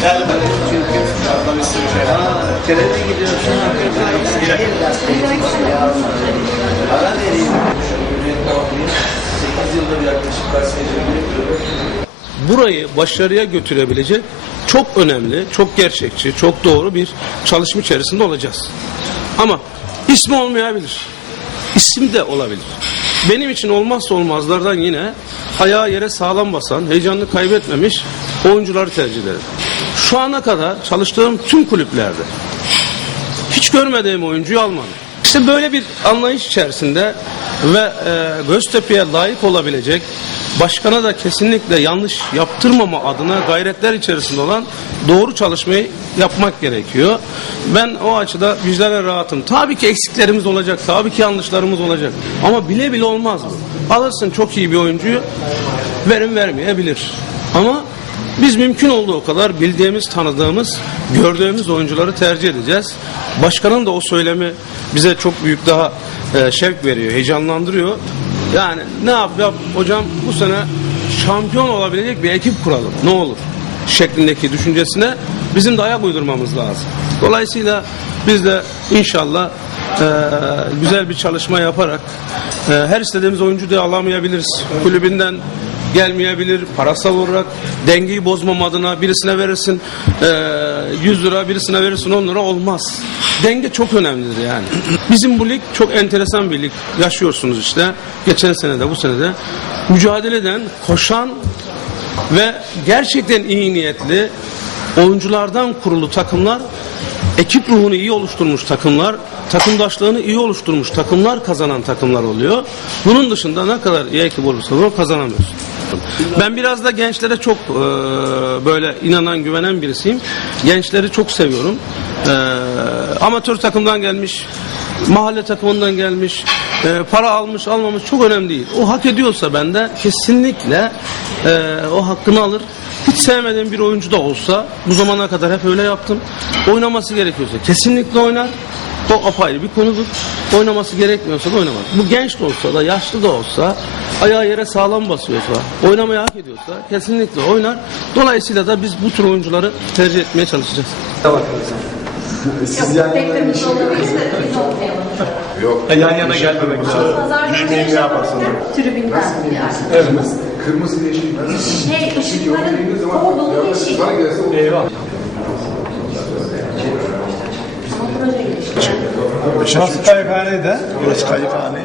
Gel böyle çünkü orada bir sürü var. Trene gidiyorsun, Para vereyim. Cumhuriyet Halkı'nın 8 yıldır yaklaşık gazeteciliğini yapıyorum. burayı başarıya götürebilecek çok önemli, çok gerçekçi, çok doğru bir çalışma içerisinde olacağız. Ama ismi olmayabilir. İsim de olabilir. Benim için olmazsa olmazlardan yine ayağı yere sağlam basan, heyecanını kaybetmemiş oyuncuları tercih ederim. Şu ana kadar çalıştığım tüm kulüplerde hiç görmediğim oyuncuyu almadım. İşte böyle bir anlayış içerisinde ve e, Göztepe'ye layık olabilecek başkana da kesinlikle yanlış yaptırmama adına gayretler içerisinde olan doğru çalışmayı yapmak gerekiyor. Ben o açıda vicdanen rahatım. Tabii ki eksiklerimiz olacak, tabii ki yanlışlarımız olacak. Ama bile bile olmaz bu. Alırsın çok iyi bir oyuncuyu, verim vermeyebilir. Ama biz mümkün olduğu kadar bildiğimiz, tanıdığımız, gördüğümüz oyuncuları tercih edeceğiz. Başkanın da o söylemi bize çok büyük daha e, şevk veriyor, heyecanlandırıyor. Yani ne yap yap hocam bu sene şampiyon olabilecek bir ekip kuralım ne olur şeklindeki düşüncesine bizim de ayak uydurmamız lazım. Dolayısıyla biz de inşallah güzel bir çalışma yaparak e, her istediğimiz oyuncu da alamayabiliriz. Kulübünden gelmeyebilir. Parasal olarak dengeyi bozmam adına birisine verirsin e, 100 lira birisine verirsin 10 lira olmaz. Denge çok önemlidir yani. Bizim bu lig çok enteresan bir lig. Yaşıyorsunuz işte. Geçen sene de bu sene de mücadele eden, koşan ve gerçekten iyi niyetli oyunculardan kurulu takımlar ekip ruhunu iyi oluşturmuş takımlar, takımdaşlığını iyi oluşturmuş takımlar kazanan takımlar oluyor. Bunun dışında ne kadar iyi ekip olursa o kazanamıyorsun. Ben biraz da gençlere çok e, böyle inanan, güvenen birisiyim. Gençleri çok seviyorum. E, amatör takımdan gelmiş, mahalle takımından gelmiş, e, para almış almamış çok önemli değil. O hak ediyorsa bende kesinlikle e, o hakkını alır. Hiç sevmediğim bir oyuncu da olsa bu zamana kadar hep öyle yaptım. Oynaması gerekiyorsa kesinlikle oynar. O apayrı bir konudur. Oynaması gerekmiyorsa da oynamaz. Bu genç de olsa da yaşlı da olsa ayağı yere sağlam basıyorsa, oynamayı hak ediyorsa kesinlikle oynar. Dolayısıyla da biz bu tür oyuncuları tercih etmeye çalışacağız. Siz yan yana bir şey Yok. Yan yana gelmemek için. Yemeğini yaparsın. Tribünden yani. Kırmızı, yeşil. Şey, ışıkların kordonu yeşil. Bana gelse o Eyvah. Ama proje gelişti. Burası kayıkhaneydi. Burası kayıkhane.